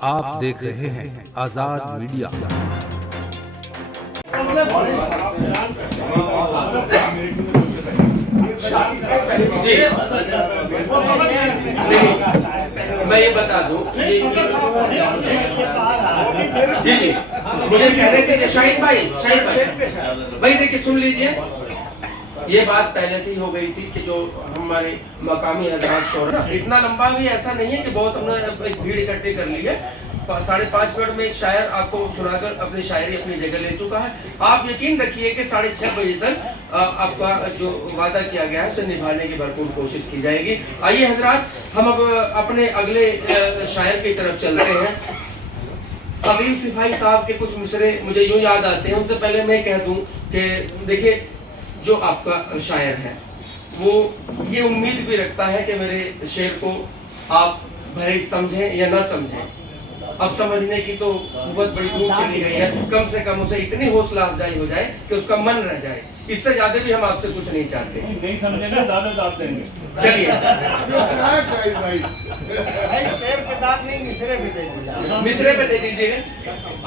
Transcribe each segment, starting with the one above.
आप देख रहे हैं आजाद मीडिया। जी मैं ये बता दूं जी जी मुझे कह रहे थे कि शाहिद भाई देखिए सुन लीजिए, ये बात पहले से ही हो गई थी कि जो हमारे मकामी हजरात शोर ना इतना लंबा भी ऐसा नहीं है कि बहुत हमने एक भीड़ इकट्ठी कर ली है। 5.5 मिनट में एक शायर आपको सुनाकर अपनी शायरी अपनी जगह ले चुका है। आप यकीन रखिए कि 6:30 बजे तक आपका जो वादा किया गया है उसे निभाने की भरपूर कोशिश की जाएगी। आइए हजरात, हम अब अपने अगले शायर की तरफ चलते हैं। अकील सिपाही साहब के कुछ मिसरे मुझे यूं याद आते हैं। उनसे पहले मैं कह दूं कि देखिए, जो आपका शायर है वो ये उम्मीद भी रखता है कि मेरे शेर को आप भले समझें या ना समझें। अब समझने की तो बहुत बड़ी दूर चली गई है, कम से कम उसे इतनी हौसला अफजाई हो जाए कि उसका मन रह जाए। इससे ज्यादा भी हम आपसे कुछ नहीं चाहते। नहीं समझेंगे ज्यादा दाद देंगे। चलिए मिसरे पे दे दीजिएगा।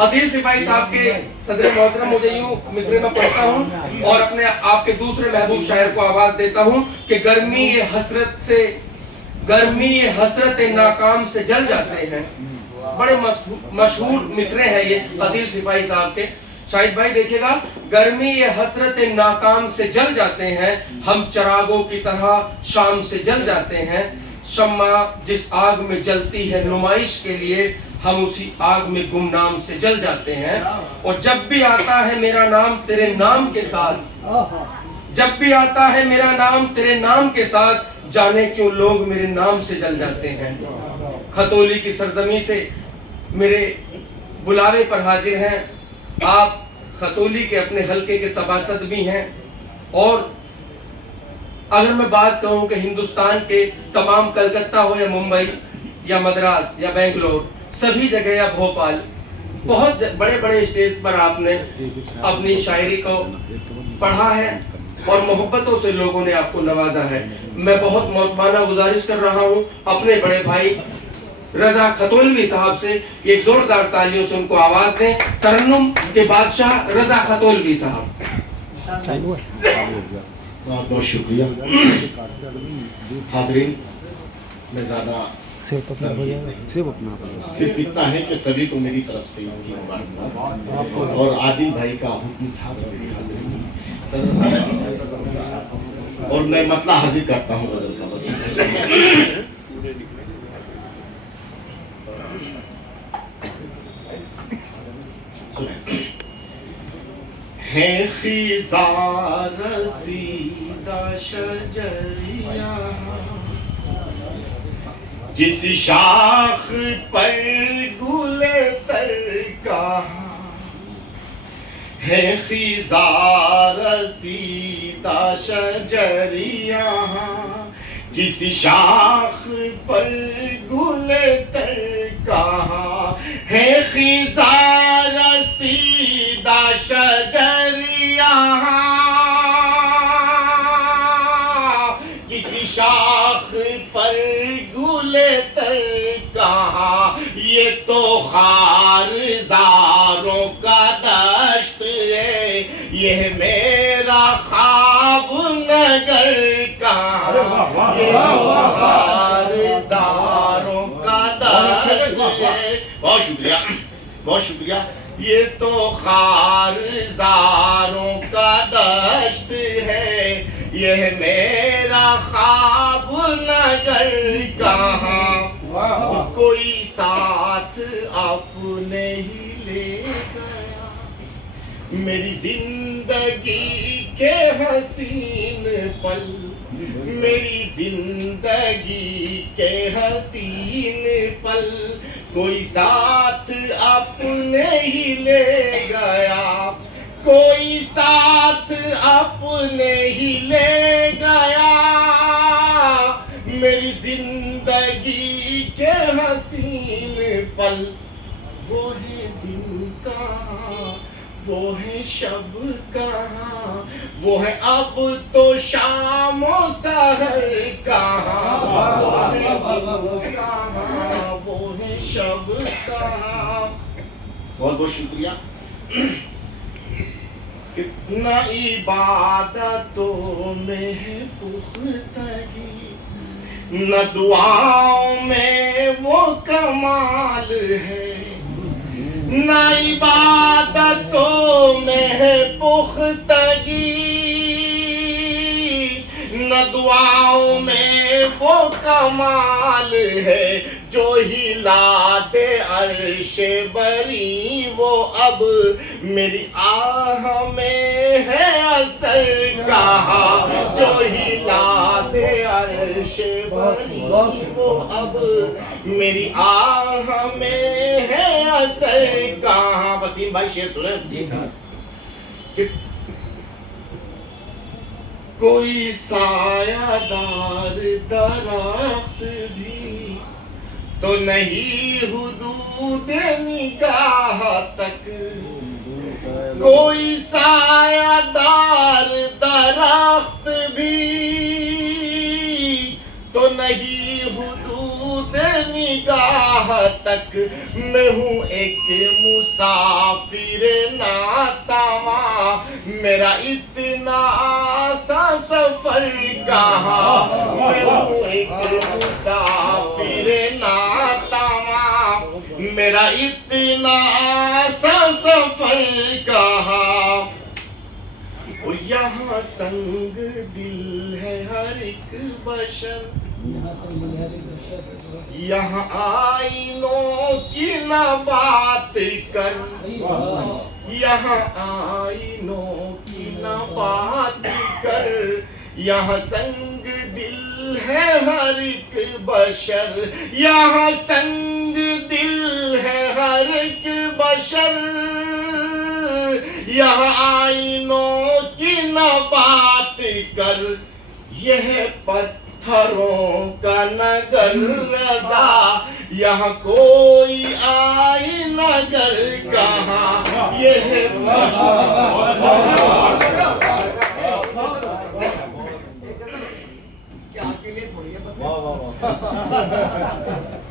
अकील सिपाही साहब के सदर मोहतरम मुझे यूं मिसरे में पढ़ता हूं और अपने आपके दूसरे महबूब शायर को आवाज देता हूं कि गर्मी ये हसरत नाकाम से जल जाते हैं। बड़े मशहूर मिसरे हैं ये अकील सिपाही साहब के। शाहिद भाई देखिएगा, गर्मी ये हसरत नाकाम से जल जाते हैं, हम चरागों की तरह शाम से जल जाते हैं। शम्मा जिस आग में जलती है नुमाइश के लिए, हम उसी आग में गुमनाम से जल जाते हैं। और जब भी आता है मेरा नाम तेरे नाम के साथ, जब भी आता है मेरा नाम तेरे नाम के साथ, जाने क्यों लोग मेरे नाम से जल जाते हैं। खतौली की सरजमी से मेरे बुलावे पर हाजिर हैं। आप खतौली के अपने हलके के सभासद भी हैं। और अगर मैं बात कहूं कि हिंदुस्तान के तमाम कलकत्ता हो या मुंबई या मद्रास या बेंगलोर, सभी जगह या भोपाल, बहुत बड़े बड़े स्टेज पर आपने अपनी शायरी को पढ़ा है और मोहब्बतों से लोगों ने आपको नवाजा है। मैं बहुत मोहब्बाना गुजारिश कर रहा हूं अपने बड़े भाई रजा खतौलवी साहब से, एक जोरदार तालियों से उनको आवाज दें। तरन्नुम के बादशाह रजा खतौलवी साहब। बहुत बहुत शुक्रिया हाज़रीन। मैं ज़्यादा सिर्फ इतना है कि सभी को मेरी तरफ से उनकी मुबारकबाद और आदिल भाई का हुक्म था मेरी हाज़िरी और मैं मतला हाजिर करता हूँ गजल का। बस है खिज़ार सीदा शजरिया, किसी शाख पर गुले तर कहा है। खिज़ार सीदा शजरिया, किसी शाख पर गुले तर कहा है। खिज़ार सीदा शजरिया, किसी शाख पर गुले तर कहा। ये तो खारज़ारों का दश्त है, यह मेरा ख्वाब नगर कहाँ। ये तो खारज़ारों का दश्त है। बहुत शुक्रिया, बहुत शुक्रिया। ये तो खारज़ारों का दश्त है, यह मेरा ख्वाब नगर कहाँ। कोई साथ अपने ही ले गया, मेरी जिंदगी के हसीन पल, मेरी जिंदगी के हसीन पल। कोई साथ अपने ही ले गया, कोई साथ अपने ही ले गया। मेरी जिंदगी के हसीन पल, वो है दिन कहाँ, वो है शब कहाँ, वो है अब तो शाम सहर कहाँ। वो है कहाँ वो है शब कहाँ। बहुत बहुत शुक्रिया। कितना इबादतों में है पुख्तगी, न दुआओं में वो कमाल है, न इबादतों में है पुख्तगी, न दुआओं में वो कमाल है, जो हिला दे अर्श बरी वो अब मेरी आह में है असर कहाँ। जो हिला दे अर्श बरी वो अब मेरी आह में है असर कहाँ। वसीम भाई शेर सुने कि कोई सायादार दरख्त भी तो नहीं हुदूद निगाह तक, कोई सायादार दरख्त भी तो नहीं हुदूद निगाह तक। मैं हूँ एक मुसाफिर नातावा, मेरा इतना आसान सफर कहाँ। मैं हूँ एक मुसाफिर नातावा, मेरा इतना आसान सफर कहाँ। और यहाँ संग दिल है हर एक बशर, यहाँ आईनों की न बात कर, यहाँ आईनों की न बात कर। यहाँ संग दिल है हर एक बशर, यहाँ संग दिल है हर एक बशर। यहाँ आईनों की न बात कर, यह पत्थरों का नगर रज़ा, यहाँ कोई आई नगर कहाँ। यह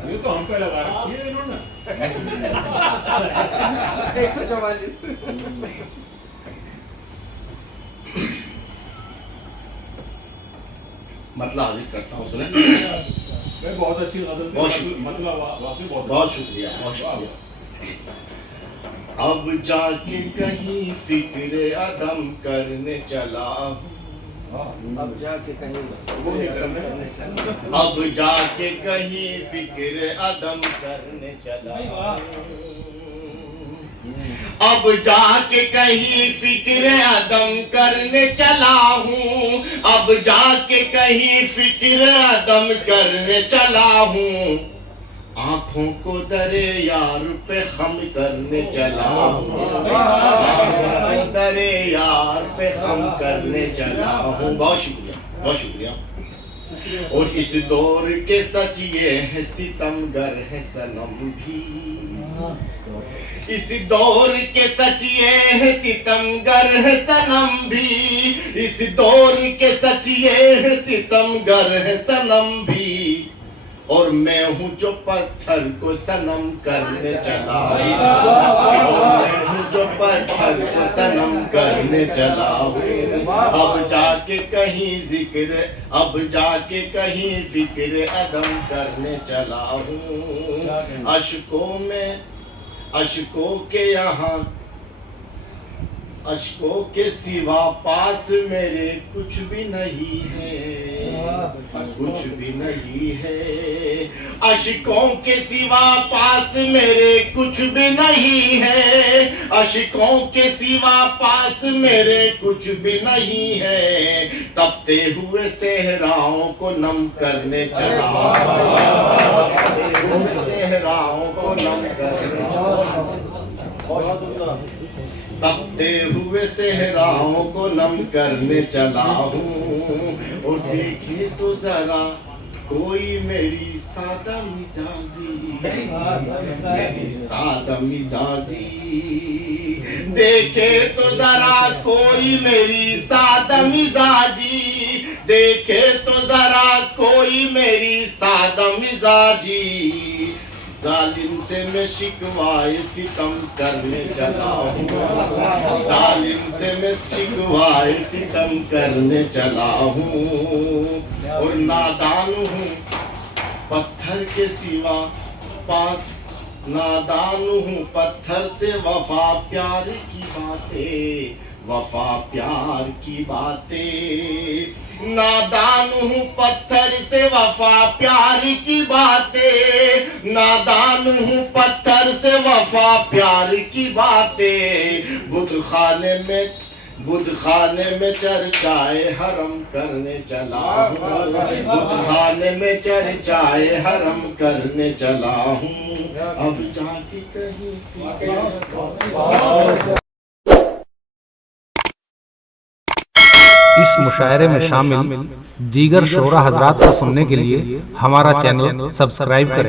ये तो हम पे लगा रखी है इन्होंने। 144। मतलब हाजिर करता हूँ, सुने। मैं बहुत अच्छी गजल, बहुत शुक्रिया। मतलब वाकई बहुत शुक्रिया, बहुत शुक्रिया। अब जाके कहीं फिक्र अदम करने चला, अब जाके कहीं वो नहीं करने अब जाके कहीं फिक्र अदम करने चला, अब जाके कहीं फिक्र अदम करने चला हूँ, अब जाके कहीं फिक्र अदम करने चला हूँ। आँखों को दरे यार पे खम करने चला हूँ, आँखों को दरे यार पे खम करने चला हूँ। बहुत शुक्रिया, बहुत शुक्रिया। और इस दौर के सच ये है सितमगर है सनम भी, इस दौर के सच ये है सितमगर है सनम भी, इस दौर के सच ये है सितमगर है सनम भी। और मैं हूँ जो पत्थर को सनम करने चला, और मैं हूँ जो पत्थर को सनम करने चला हूँ। अब जाके कहीं जिक्र, अब जाके कहीं फिक्र अदम करने चला हूँ। अशकों में, अशकों के यहाँ, अशकों के सिवा पास मेरे कुछ भी नहीं है, कुछ भी नहीं है। अशकों के सिवा पास मेरे कुछ भी नहीं है, अशकों के सिवा पास मेरे कुछ भी नहीं है। तपते हुए सहराओं को नम करने चला, तपते हुए सहराओं को नम करने चला, तपते हुए सहराओं को नम करने चला हूँ। और देखे तो जरा कोई मेरी सादा मिजाजी, मेरी सादा मिजाजी, देखे तो जरा कोई मेरी सादा मिजाजी, देखे तो जरा कोई मेरी सादा मिजाजी, जालिम से मैं शिकवाए सितम करने चला हूँ, जालिम से मैं शिकवाए सितम करने चला हूँ। और नादान हूँ पत्थर के सिवा पास, नादान हूँ पत्थर से वफा प्यार की बातें, वफा प्यार की बातें। नादान हूँ पत्थर से वफा प्यार की बातें, नादान हूँ पत्थर से वफा प्यार की बातें। बुद्ध खाने में चर्चाए हरम करने चला हूँ, बुद्ध खाने में चर्चाए हरम करने चला हूँ। अब जाके कहीं इस मुशायरे में शामिल दीगर शोरा हजरात को सुनने के लिए हमारा चैनल सब्सक्राइब करें।